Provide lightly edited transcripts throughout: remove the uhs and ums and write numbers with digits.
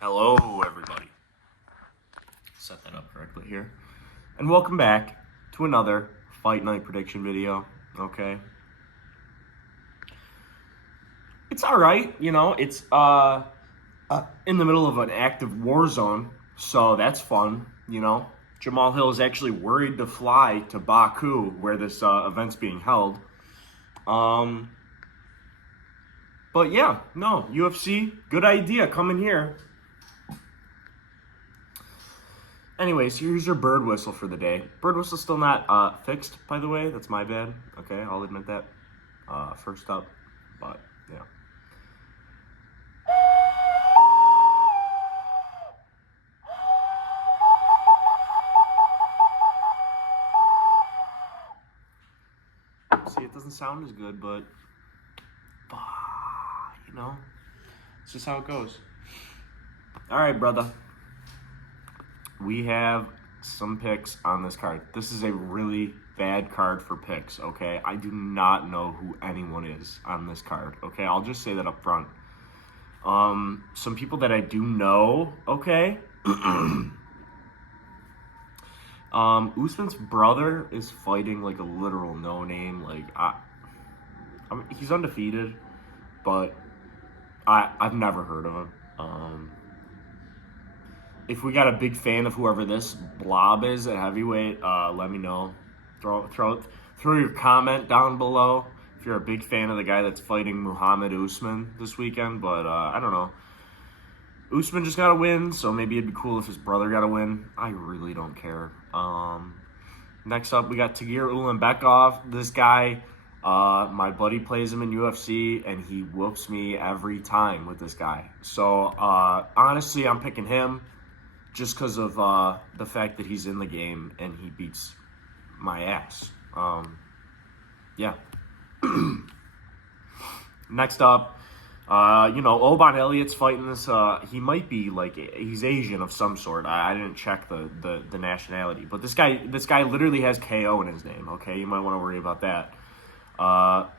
Hello, everybody. Set that up correctly here. And welcome back to another Fight Night prediction video. Okay. It's alright, it's in the middle of an active war zone, so that's fun. Jamal Hill is actually worried to fly to Baku, where this event's being held. But yeah, no, UFC, good idea, come in here. Anyways, here's your bird whistle for the day. Bird whistle's still not fixed, by the way. That's my bad. Okay, I'll admit that. First up, but yeah. See, it doesn't sound as good, but it's just how it goes. All right, brother. We have some picks on this card. This is a really bad card for picks, okay? I do not know who anyone is on this card, okay? I'll just say that up front. Some people that I do know, okay? Usman's brother is fighting like a literal no-name. He's undefeated, but I've never heard of him. If we got a big fan of whoever this blob is at heavyweight, let me know. Throw your comment down below if you're a big fan of the guy that's fighting Muhammad Usman this weekend. But I don't know. Usman just got a win, so maybe it'd be cool if his brother got a win. I really don't care. Next up, we got Tagir Ulanbekov. This guy, my buddy plays him in UFC, and he whoops me every time with this guy. So honestly, I'm picking him. Just because of the fact that he's in the game and he beats my ass. Yeah. Next up, Oban Elliott's fighting this. He might be he's Asian of some sort. I didn't check the nationality, but this guy literally has KO in his name. Okay, you might want to worry about that.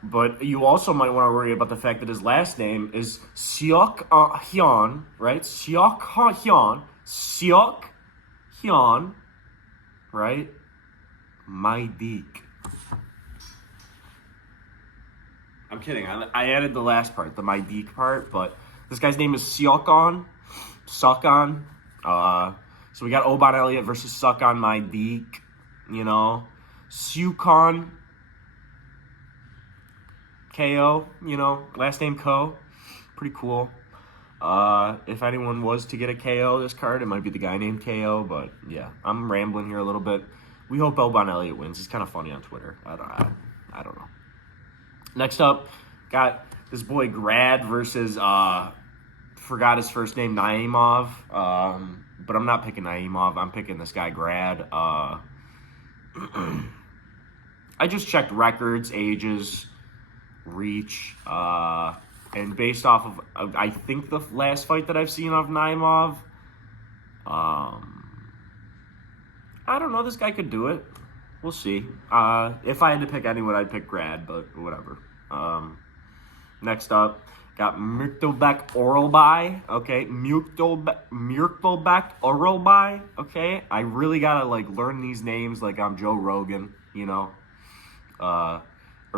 But you also might want to worry about the fact that his last name is Seok Hyun, right? Seok Hyun, right? My Deek. I'm kidding. I added the last part, the My Deek part, but this guy's name is Sukan. So we got Oban Elliott versus Sukan My Deek. Sukan. KO. Last name Ko. Pretty cool. If anyone was to get a KO this card, it might be the guy named KO, but yeah, I'm rambling here a little bit. We hope Oban Elliott wins. He's kind of funny on Twitter. I don't know. Next up, got this boy Grad versus, forgot his first name, Naimov, but I'm not picking Naimov. I'm picking this guy Grad. I just checked records, ages, reach, and based off of, I think the last fight that I've seen of Naimov, I don't know, this guy could do it. We'll see. If I had to pick anyone, I'd pick Grad, but whatever. Next up, got Myrtlebek Oralby. Okay, Myrtlebek Oralby. Okay, I really gotta learn these names like I'm Joe Rogan, or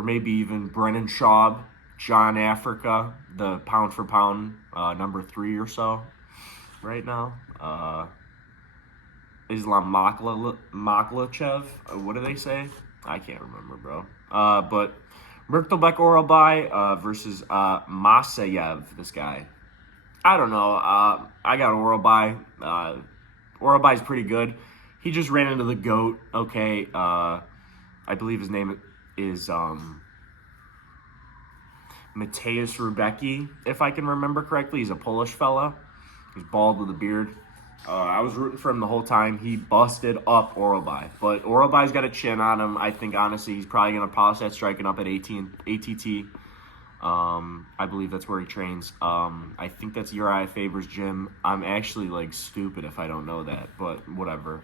maybe even Brennan Schaub, John Africa, the pound for pound number 3 or so right now. Islam Makhachev. What do they say? I can't remember, bro. But Myrtlebek Oralby versus Masayev, this guy. I don't know. I got Oralby. Oralby's pretty good. He just ran into the GOAT. Okay. I believe his name is Mateusz Rebecki, if I can remember correctly. He's a Polish fella. He's bald with a beard. I was rooting for him the whole time. He busted up Oralby. But Oralby's got a chin on him. I think, honestly, he's probably going to polish that striking up at ATT. I believe that's where he trains. I think that's Uriah Faber's gym. I'm actually, stupid if I don't know that. But whatever.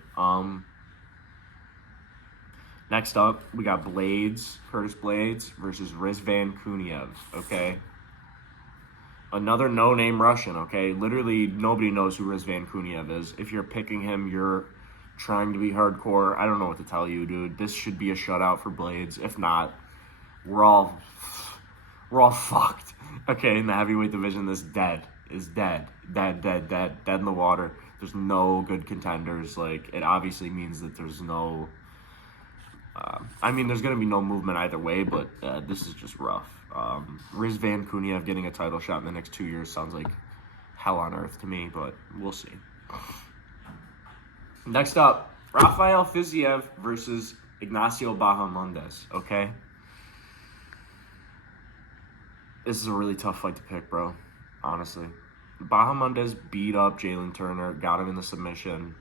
Next up, we got Curtis Blades versus Rizvan Kuniev. Okay. Another no-name Russian, okay? Literally, nobody knows who Rizvan Kuniev is. If you're picking him, you're trying to be hardcore. I don't know what to tell you, dude. This should be a shutout for Blades. If not, we're all fucked. Okay, in the heavyweight division, this dead in the water. There's no good contenders. Like, it obviously means that there's no. There's going to be no movement either way, but this is just rough. Rizvan Kuniev getting a title shot in the next 2 years sounds like hell on earth to me, but we'll see. Next up, Rafael Fiziev versus Ignacio Bahamondes, okay? This is a really tough fight to pick, bro, honestly. Bahamondes beat up Jalen Turner, got him in the submission,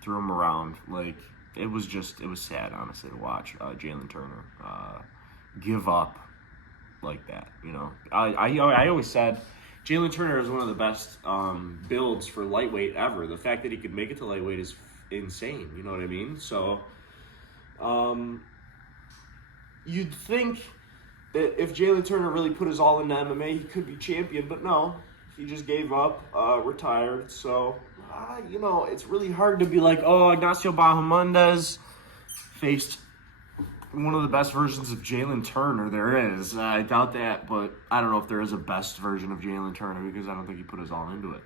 threw him around. Like, it was sad, honestly, to watch Jalen Turner give up like that, you know. I always said Jalen Turner is one of the best builds for lightweight ever. The fact that he could make it to lightweight is insane, you know what I mean? So, you'd think that if Jalen Turner really put his all into MMA, he could be champion, but no. He just gave up, retired. So, it's really hard to be like, oh, Ignacio Bahamondes faced one of the best versions of Jalen Turner there is. I doubt that, but I don't know if there is a best version of Jalen Turner because I don't think he put his all into it.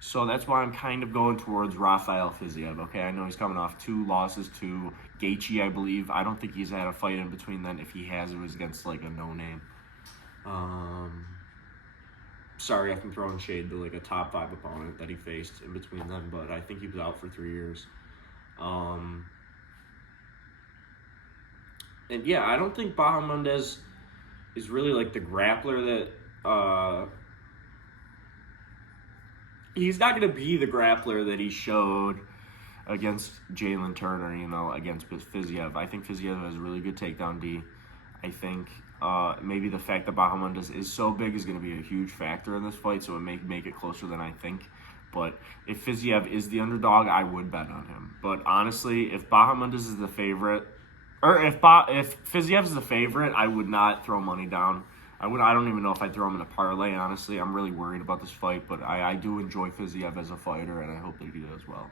So that's why I'm kind of going towards Rafael Fiziev, okay? I know he's coming off 2 losses to Gaethje, I believe. I don't think he's had a fight in between then. If he has, it was against, like, a no-name. Sorry if I'm throwing shade to, like, a top 5 opponent that he faced in between them, but I think he was out for 3 years. And, yeah, I don't think Bahamondes is really, like, the grappler that... he's not going to be the grappler that he showed against Jalen Turner, against Fiziev. I think Fiziev has really good takedown D. I think maybe the fact that Bahamondes is so big is going to be a huge factor in this fight, so it may make it closer than I think. But if Fiziev is the underdog, I would bet on him. But honestly, if Bahamondes is the favorite, or if Fiziev is the favorite, I would not throw money down. I don't even know if I'd throw him in a parlay, honestly. I'm really worried about this fight, but I do enjoy Fiziev as a fighter, and I hope that he does well.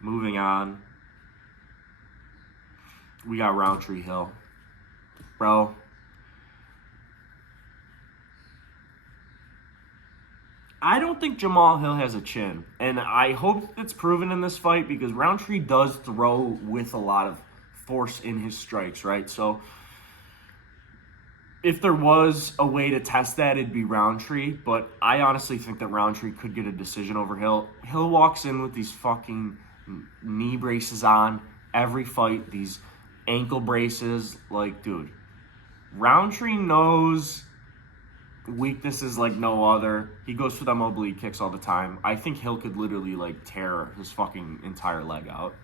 Moving on. We got Roundtree Hill. Bro. I don't think Jamal Hill has a chin, and I hope it's proven in this fight because Roundtree does throw with a lot of force in his strikes, right? So if there was a way to test that, it'd be Roundtree, but I honestly think that Roundtree could get a decision over Hill. Hill walks in with these fucking knee braces on every fight, these ankle braces. Like, dude, Roundtree knows weaknesses like no other. He goes for them oblique kicks all the time. I think Hill could literally, like, tear his fucking entire leg out.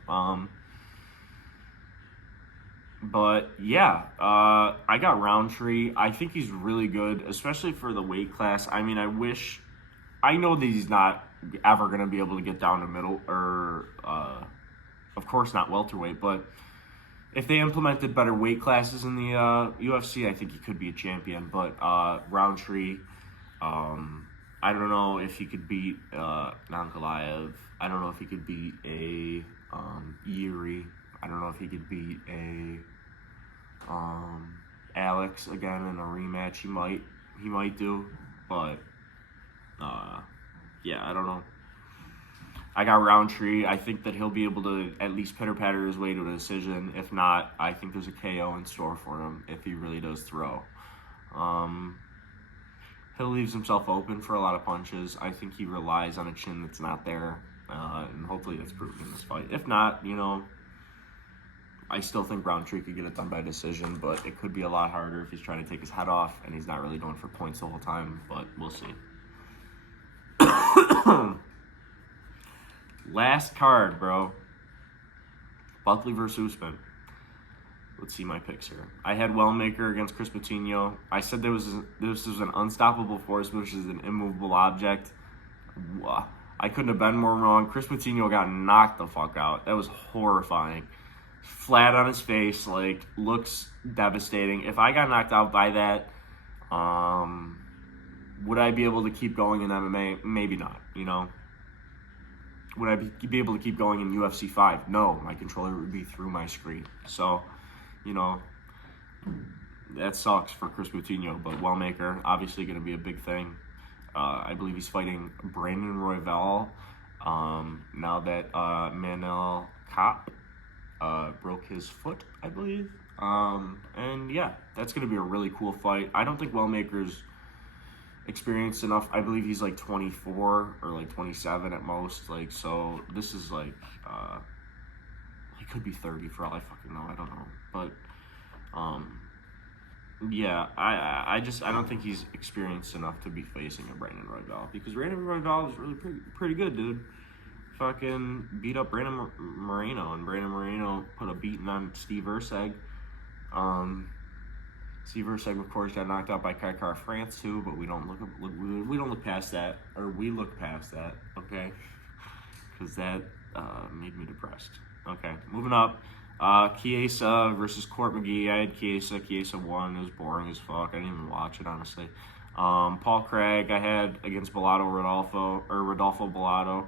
But, yeah, I got Roundtree. I think he's really good, especially for the weight class. I mean, I know that he's not ever going to be able to get down to middle, or, of course not welterweight, but if they implemented better weight classes in the UFC, I think he could be a champion. But Roundtree, I don't know if he could beat Nankalaev. I don't know if he could beat a Yuri. I don't know if he could beat a Alex again in a rematch. He might do, but yeah, I don't know. I got Roundtree. I think that he'll be able to at least pitter-patter his way to a decision. If not, I think there's a KO in store for him if he really does throw. Hill leaves himself open for a lot of punches. I think he relies on a chin that's not there, and hopefully that's proven in this fight. If not, I still think Roundtree could get it done by decision, but it could be a lot harder if he's trying to take his head off and he's not really going for points the whole time, but we'll see. Last card, bro. Buckley versus Usman. Let's see my picks here. I had Wellmaker against Chris Patino. I said this was an unstoppable force, which is an immovable object. I couldn't have been more wrong. Chris Patino got knocked the fuck out. That was horrifying. Flat on his face, looks devastating. If I got knocked out by that, Would I be able to keep going in MMA? Maybe not, you know. Would I be able to keep going in UFC 5? No, my controller would be through my screen. So, you know, that sucks for Chris Moutinho, but Wellmaker, obviously going to be a big thing. I believe he's fighting Brandon Royval now that Manel Kape broke his foot, I believe. And yeah, that's going to be a really cool fight. I don't think Wellmaker's experienced enough. I believe he's like 24 or like 27 at most. Like, so this is like, he could be 30 for all I fucking know. I don't know. But, yeah, I don't think he's experienced enough to be facing a Brandon Royval, because Brandon Royval is really pretty good, dude. Fucking beat up Brandon Moreno, and Brandon Moreno put a beating on Steve Erceg. Steve Erceg, of course, got knocked out by Kai Kara France too, but we don't look past that, or we look past that, okay? Because that made me depressed. Okay, moving up. Chiesa versus Court McGee. I had Chiesa. Chiesa won. It was boring as fuck. I didn't even watch it, honestly. Paul Craig I had against Rodolfo Bellato.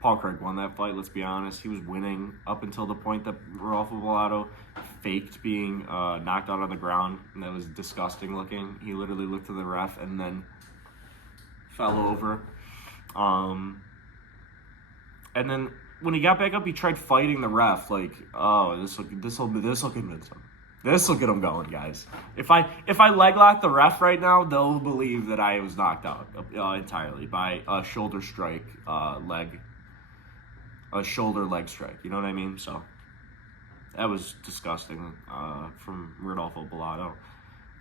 Paul Craig won that fight, let's be honest. He was winning up until the point that Rodolfo Bellato faked being knocked out on the ground, and that was disgusting looking. He literally looked to the ref and then fell over. And then when he got back up, he tried fighting the ref. Like, oh, this will convince him. This will get him going, guys. If I leg lock the ref right now, they'll believe that I was knocked out entirely by a shoulder strike, a shoulder leg strike. You know what I mean? So that was disgusting from Rodolfo Bellato.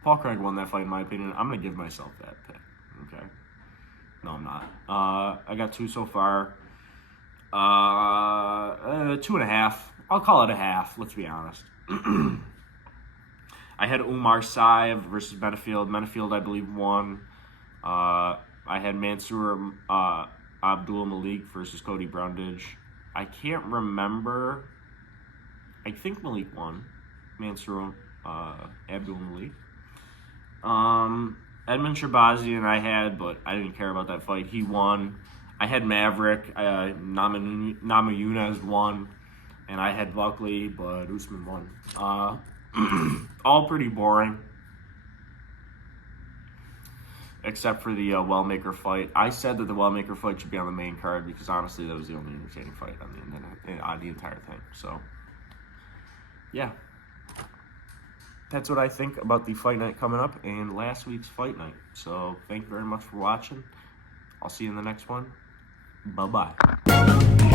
Paul Craig won that fight, in my opinion. I'm gonna give myself that pick. Okay. No, I'm not. I got 2 so far. 2.5. I'll call it a half. Let's be honest. I had Umar Saev versus Benefield. Benefield, I believe, won. I had Mansour Abdul Malik versus Cody Brundage. I can't remember. I think Malik won. Mansour Abdul Malik. Edmund Shabazian I had, but I didn't care about that fight. He won. I had Maverick. Namajunas won. And I had Buckley, but Usman won. All pretty boring. Except for the Wellmaker fight. I said that the Wellmaker fight should be on the main card because honestly that was the only entertaining fight on the entire thing. So, yeah. That's what I think about the fight night coming up and last week's fight night. So, thank you very much for watching. I'll see you in the next one. Bye-bye.